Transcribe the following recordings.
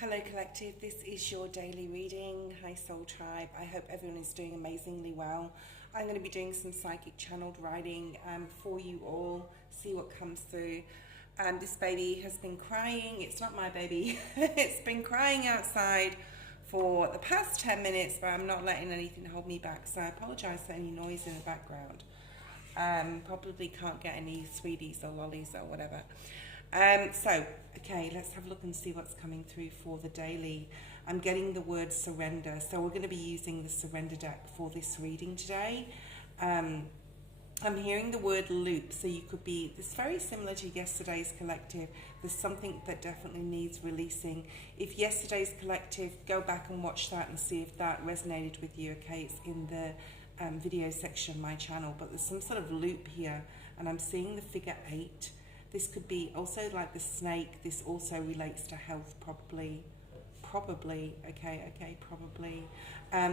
Hello Collective, this is your daily reading. Hi Soul Tribe, I hope everyone is doing amazingly well. I'm going to be doing some psychic channeled writing for you all, see what comes through. This baby has been crying, it's not my baby, it's been crying outside for the past 10 minutes, but I'm not letting anything hold me back, so I apologise for any noise in the background. Probably can't get any sweeties or lollies or whatever. Okay, let's have a look and see what's coming through for the daily. I'm getting the word surrender, so we're going to be using the surrender deck for this reading today. I'm hearing the word loop, so you could be, it's very similar to yesterday's collective. There's something that definitely needs releasing. If yesterday's collective, go back and watch that and see if that resonated with you. Okay, it's in the video section of my channel, but there's some sort of loop here, and I'm seeing the figure 8. This could be also like the snake. This also relates to health, probably.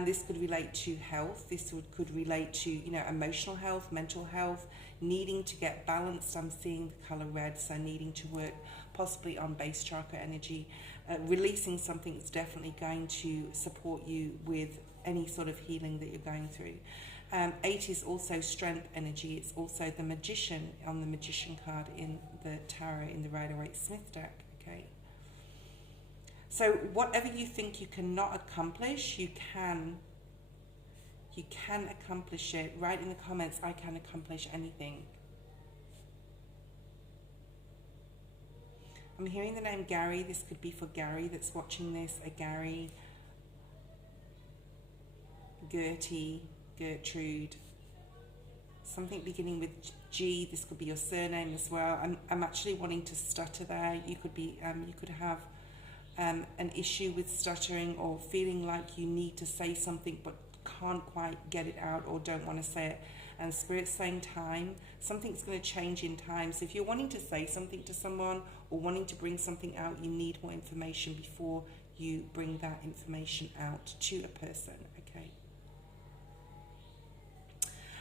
This could relate to health. This could relate to, emotional health, mental health, needing to get balanced. I'm seeing the color red, so needing to work possibly on base chakra energy. Releasing something that's definitely going to support you with any sort of healing that you're going through. 8 is also strength energy. It's also the magician on the magician card in the tarot in the Rider-Waite-Smith deck. Okay. So whatever you think you cannot accomplish, you can accomplish it. Write in the comments, I can accomplish anything. I'm hearing the name Gary. This could be for Gary that's watching this. A Gary, Gertie, Gertrude, something beginning with G. This could be your surname as well. I'm actually wanting to stutter there. You could be you could have an issue with stuttering, or feeling like you need to say something but can't quite get it out, or don't want to say it. And Spirit's saying time. Something's going to change in time. So if you're wanting to say something to someone or wanting to bring something out, you need more information before you bring that information out to a person. Okay.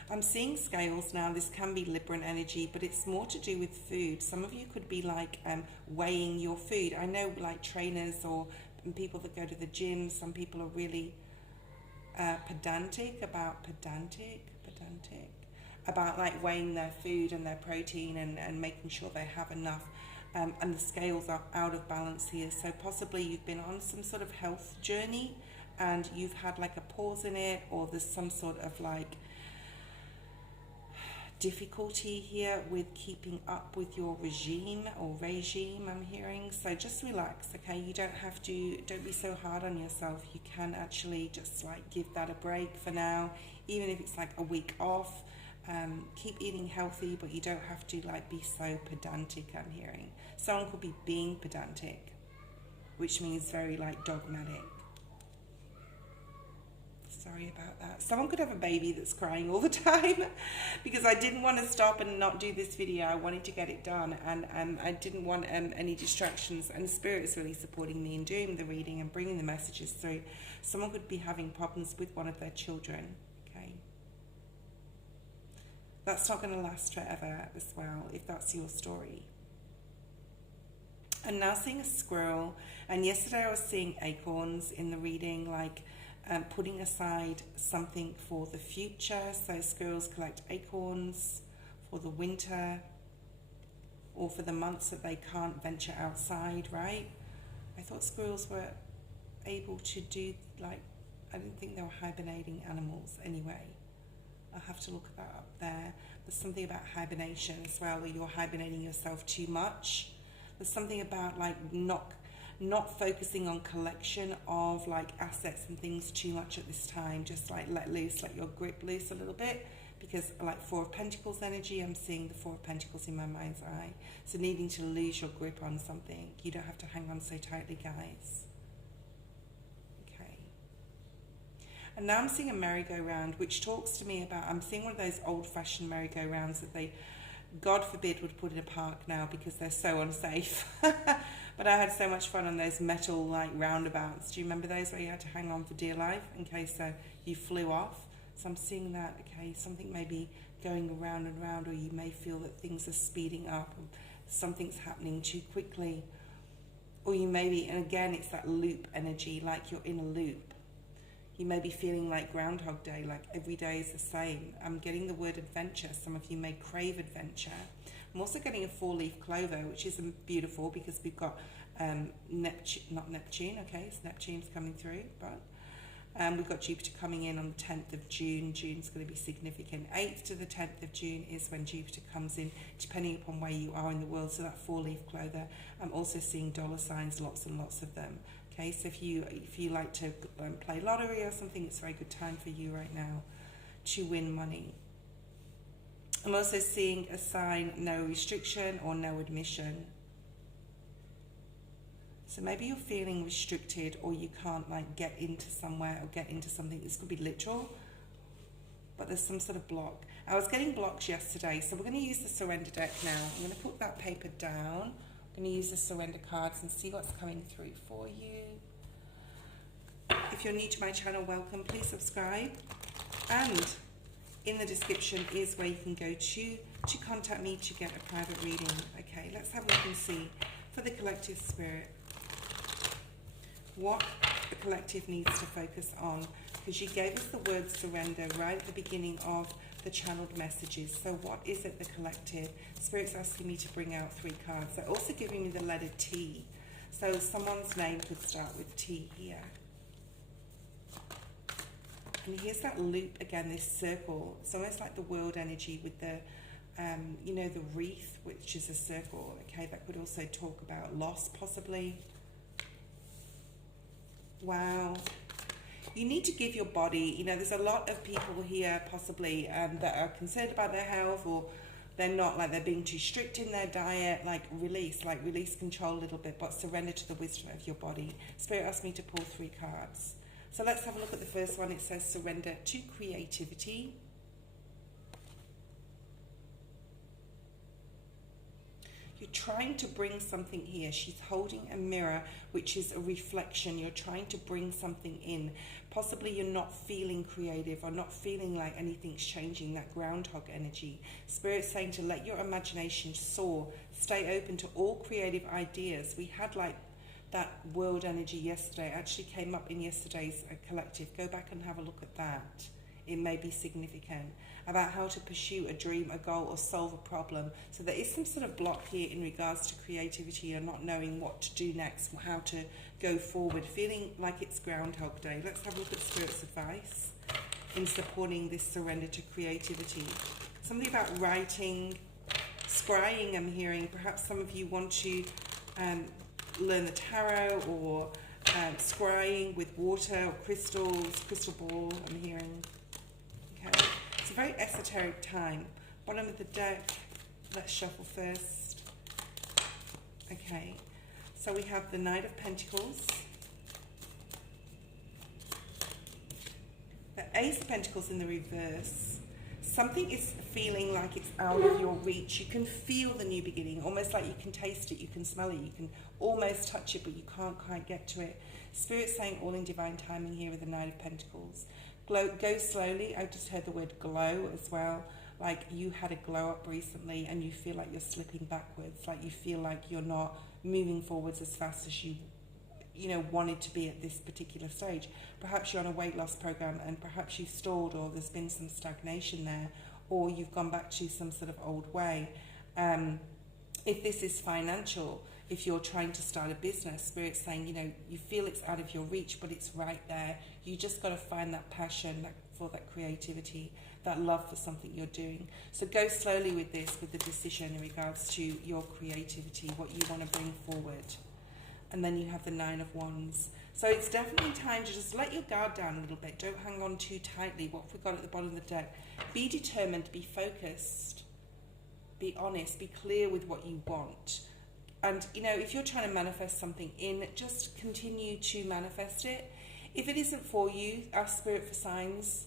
I'm seeing scales now. This can be Libran energy, but it's more to do with food. Some of you could be like weighing your food. I know, like trainers or people that go to the gym, some people are really pedantic about like weighing their food and their protein and making sure they have enough. And the scales are out of balance here. So possibly you've been on some sort of health journey and you've had like a pause in it, or there's some sort of like difficulty here with keeping up with your regime, I'm hearing. So just relax, okay? You don't have to, don't be so hard on yourself. You can actually just like give that a break for now, even if it's like a week off. Keep eating healthy, but you don't have to like be so pedantic, I'm hearing. Someone could be being pedantic, which means very like dogmatic. Sorry about that. Someone could have a baby that's crying all the time because I didn't want to stop and not do this video. I wanted to get it done, and I didn't want any distractions, and Spirit is really supporting me in doing the reading and bringing the messages through. Someone could be having problems with one of their children. Okay. That's not going to last forever as well, if that's your story. I'm now seeing a squirrel, and yesterday I was seeing acorns in the reading, like putting aside something for the future. So squirrels collect acorns for the winter or for the months that they can't venture outside, right? I thought squirrels were able to do, like, I didn't think they were hibernating animals anyway. I'll have to look that up there. There's something about hibernation as well, where you're hibernating yourself too much. There's something about like not focusing on collection of like assets and things too much at this time. Just like let your grip loose a little bit, because like 4 of Pentacles energy, I'm seeing the 4 of Pentacles in my mind's eye. So needing to lose your grip on something. You don't have to hang on so tightly, guys. Okay. And now I'm seeing a merry-go-round, which talks to me about, I'm seeing one of those old-fashioned merry-go-rounds that they, God forbid, would put in a park now because they're so unsafe. But I had so much fun on those metal like roundabouts. Do you remember those where you had to hang on for dear life in case you flew off? So I'm seeing that, okay, something may be going around and round, or you may feel that things are speeding up, or something's happening too quickly. Or you may be, and again, it's that loop energy, like you're in a loop. You may be feeling like Groundhog Day, like every day is the same. I'm getting the word adventure. Some of you may crave adventure. I'm also getting a 4-leaf clover, which is beautiful because we've got not Neptune, okay, it's Neptune's coming through, but we've got Jupiter coming in on the 10th of June. June's going to be significant. 8th to the 10th of June is when Jupiter comes in, depending upon where you are in the world. So that 4-leaf clover. I'm also seeing dollar signs, lots and lots of them. Okay, so if you like to play lottery or something, it's a very good time for you right now to win money. I'm also seeing a sign, no restriction or no admission. So maybe you're feeling restricted, or you can't like get into somewhere or get into something. This could be literal, but there's some sort of block. I was getting blocks yesterday, so we're going to use the surrender deck now. I'm going to put that paper down. I'm going to use the surrender cards and see what's coming through for you. If you're new to my channel, welcome. Please subscribe. And in the description is where you can go to contact me to get a private reading. Okay, let's have a look and see for the collective spirit what the collective needs to focus on, because you gave us the word surrender right at the beginning of the channeled messages. So what is it, the collective? Spirit's asking me to bring out 3 cards. They're also giving me the letter T. So someone's name could start with T here. And here's that loop again, this circle. It's almost like the world energy with the, you know, the wreath, which is a circle. Okay, that could also talk about loss, possibly. Wow. You need to give your body, you know, there's a lot of people here possibly that are concerned about their health, or they're not, like they're being too strict in their diet, like release control a little bit, but surrender to the wisdom of your body. Spirit asked me to pull 3 cards. So let's have a look at the first one. It says surrender to creativity. You're trying to bring something here. She's holding a mirror, which is a reflection. You're trying to bring something in. Possibly you're not feeling creative or not feeling like anything's changing, that groundhog energy. Spirit's saying to let your imagination soar. Stay open to all creative ideas. We had like that world energy yesterday. It actually came up in yesterday's collective. Go back and have a look at that. It may be significant about how to pursue a dream, a goal, or solve a problem. So there is some sort of block here in regards to creativity and not knowing what to do next, how to go forward, feeling like it's Groundhog Day. Let's have a look at Spirit's advice in supporting this surrender to creativity. Something about writing, scrying I'm hearing. Perhaps some of you want to learn the tarot, or scrying with water or crystals, crystal ball I'm hearing. Okay, it's a very esoteric time. Bottom of the deck, let's shuffle first. Okay, so we have the Knight of Pentacles, the Ace of Pentacles in the reverse. Something is feeling like it's out of your reach. You can feel the new beginning, almost like you can taste it, you can smell it, you can almost touch it, but you can't quite get to it. Spirit's saying all in divine timing here with the Knight of Pentacles. Go slowly. I just heard the word glow as well. Like you had a glow up recently and you feel like you're slipping backwards. Like you feel like you're not moving forwards as fast as you wanted to be at this particular stage. Perhaps you're on a weight loss program and perhaps you've stalled, or there's been some stagnation there, or you've gone back to some sort of old way. If this is financial, if you're trying to start a business, Spirit's saying, you feel it's out of your reach, but it's right there. You just got to find that passion for that creativity, that love for something you're doing. So go slowly with this, with the decision in regards to your creativity, what you want to bring forward. And then you have the Nine of Wands. So it's definitely time to just let your guard down a little bit. Don't hang on too tightly. What have we got at the bottom of the deck? Be determined, be focused, be honest, be clear with what you want. And, if you're trying to manifest something in, just continue to manifest it. If it isn't for you, ask Spirit for signs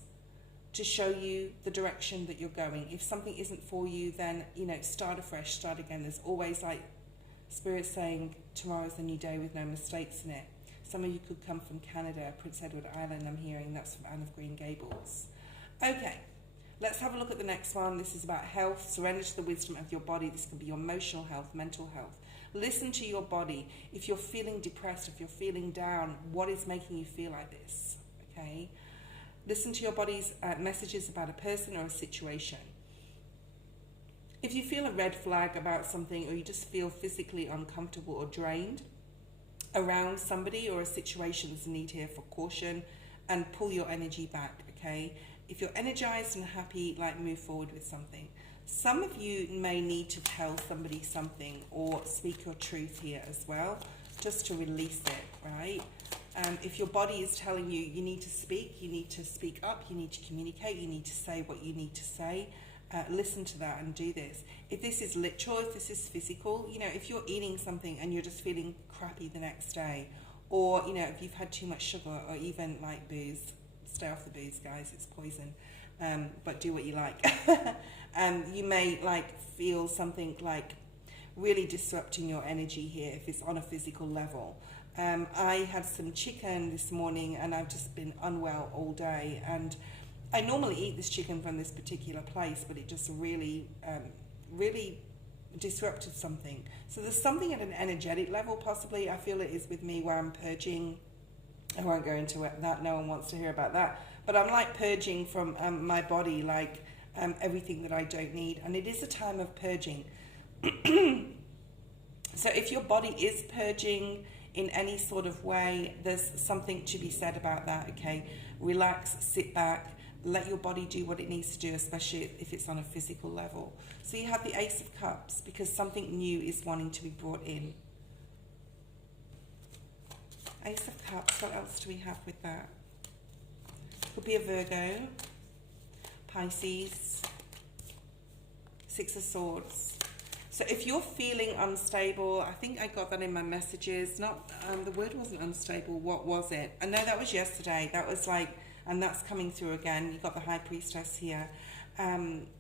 to show you the direction that you're going. If something isn't for you, then, start afresh, start again. There's always Spirit saying tomorrow's a new day with no mistakes in it. Some of you could come from Canada, Prince Edward Island, I'm hearing. That's from Anne of Green Gables. Okay, let's have a look at the next one. This is about health. Surrender to the wisdom of your body. This can be your emotional health, mental health. Listen to your body. If you're feeling depressed, if you're feeling down, what is making you feel like this? Okay. Listen to your body's messages about a person or a situation. If you feel a red flag about something, or you just feel physically uncomfortable or drained around somebody or a situation, there's a need here for caution, and pull your energy back, okay? If you're energized and happy, like, move forward with something. Some of you may need to tell somebody something or speak your truth here as well, just to release it, right? If your body is telling you you need to speak up, you need to communicate, you need to say what you need to say, listen to that and do this. If this is literal, if this is physical, you know, if you're eating something and you're just feeling crappy the next day, or, you know, if you've had too much sugar or even like booze, stay off the booze, guys, it's poison, but do what you like. You may like feel something like really disrupting your energy here if it's on a physical level. I had some chicken this morning and I've just been unwell all day, and I normally eat this chicken from this particular place, but it just really disrupted something. So there's something at an energetic level, possibly, I feel it is with me, where I'm purging. I won't go into that, no one wants to hear about that, but I'm like purging from my body, like everything that I don't need, and it is a time of purging. So if your body is purging in any sort of way, there's something to be said about that, okay? Relax, sit back, let your body do what it needs to do, especially if it's on a physical level. So you have the Ace of Cups, because something new is wanting to be brought in. Ace of Cups, what else do we have with that? Could be a Virgo, Pisces, Six of Swords. So if you're feeling unstable, I think I got that in my messages. Not the word wasn't unstable. What was it? I know that was yesterday. That was like, and that's coming through again. You've got the High Priestess here.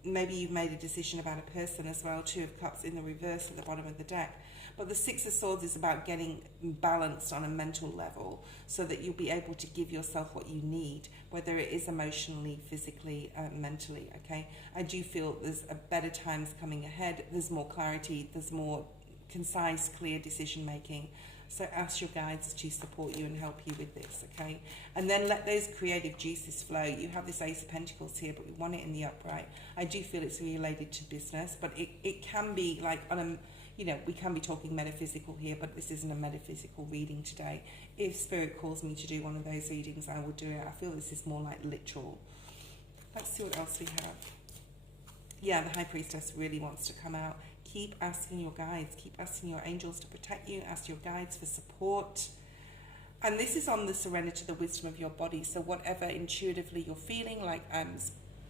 Maybe you've made a decision about a person as well. Two of Cups in the reverse at the bottom of the deck. But the Six of Swords is about getting balanced on a mental level, so that you'll be able to give yourself what you need, whether it is emotionally, physically, mentally, okay? I do feel there's a better times coming ahead. There's more clarity. There's more concise, clear decision making. So ask your guides to support you and help you with this, okay? And then let those creative juices flow. You have this Ace of Pentacles here, but we want it in the upright. I do feel it's related to business, but it can be like on a, you know, we can be talking metaphysical here, but this isn't a metaphysical reading today. If Spirit calls me to do one of those readings, I will do it. I feel this is more like literal. Let's see what else we have. Yeah, the High Priestess really wants to come out. Keep asking your guides, keep asking your angels to protect you, ask your guides for support. And this is on the surrender to the wisdom of your body. So whatever intuitively you're feeling, like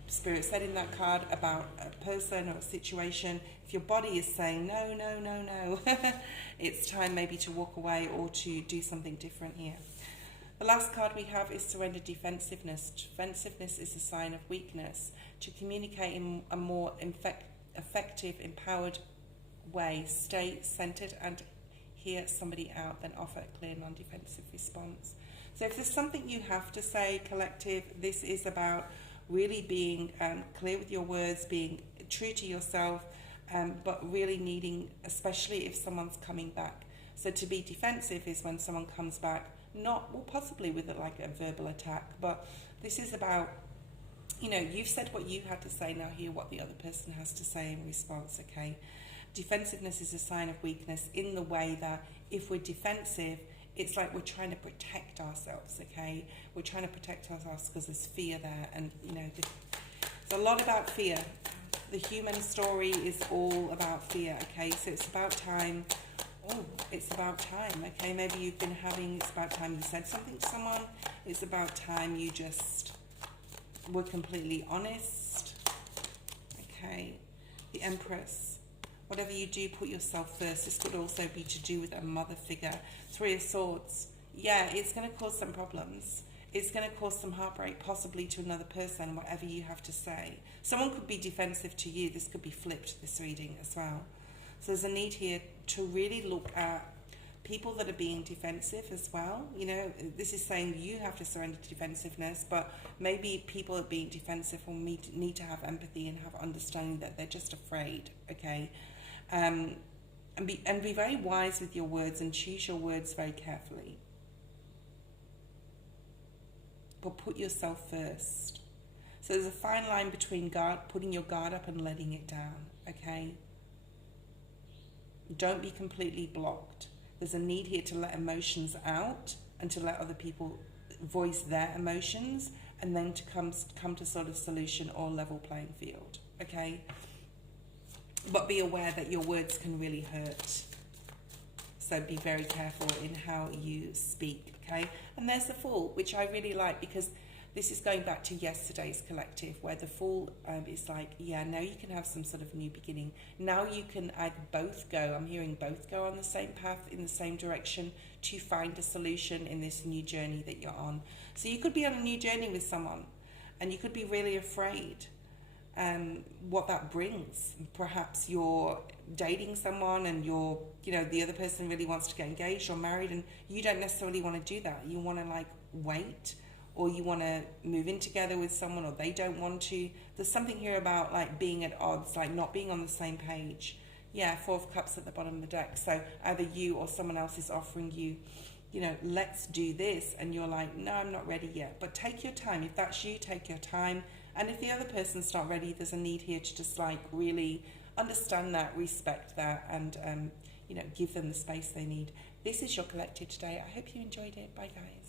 Spirit said in that card about a person or a situation, if your body is saying no, no, no, no, it's time maybe to walk away or to do something different here. The last card we have is surrender defensiveness. Defensiveness is a sign of weakness. To communicate in a more effective, empowered way, stay centered and hear somebody out, then offer a clear, non-defensive response. So if there's something you have to say, collective, this is about really being clear with your words, being true to yourself, but really needing, especially if someone's coming back. So to be defensive is when someone comes back, not, well, possibly with like a verbal attack, but this is about, you know, you've said what you had to say, now hear what the other person has to say in response, okay? Defensiveness is a sign of weakness in the way that if we're defensive, it's like we're trying to protect ourselves, okay? We're trying to protect ourselves because there's fear there, and, you know, it's a lot about fear. The human story is all about fear, okay? So it's about time. Oh, it's about time, okay? Maybe you've been having, it's about time you said something to someone. It's about time you just were completely honest, okay? The Empress. Whatever you do, put yourself first. This could also be to do with a mother figure. Three of Swords. Yeah, it's going to cause some problems. It's going to cause some heartbreak, possibly to another person, whatever you have to say. Someone could be defensive to you. This could be flipped, this reading as well. So there's a need here to really look at people that are being defensive as well. You know, this is saying you have to surrender to defensiveness, but maybe people are being defensive will need to have empathy and have understanding that they're just afraid, okay? And and be very wise with your words and choose your words very carefully. But put yourself first. So there's a fine line between putting your guard up and letting it down, okay? Don't be completely blocked. There's a need here to let emotions out and to let other people voice their emotions, and then to come to sort of solution or level playing field, okay? But be aware that your words can really hurt. So be very careful in how you speak, okay? And there's the Fool, which I really like, because this is going back to yesterday's collective, where the Fool is like, yeah, now you can have some sort of new beginning. Now you can either both go, I'm hearing both go on the same path, in the same direction, to find a solution in this new journey that you're on. So you could be on a new journey with someone, and you could be really afraid what that brings. Perhaps you're dating someone and you're, the other person really wants to get engaged or married, and you don't necessarily want to do that. You want to like wait, or you want to move in together with someone, or they don't want to. There's something here about like being at odds, like not being on the same page. Yeah, Four of Cups at the bottom of the deck. So either you or someone else is offering you, let's do this, and you're like, no, I'm not ready yet. But take your time. If that's you, take your time. And if the other person's not ready, there's a need here to just like really understand that, respect that, and give them the space they need. This is your collective today. I hope you enjoyed it. Bye, guys.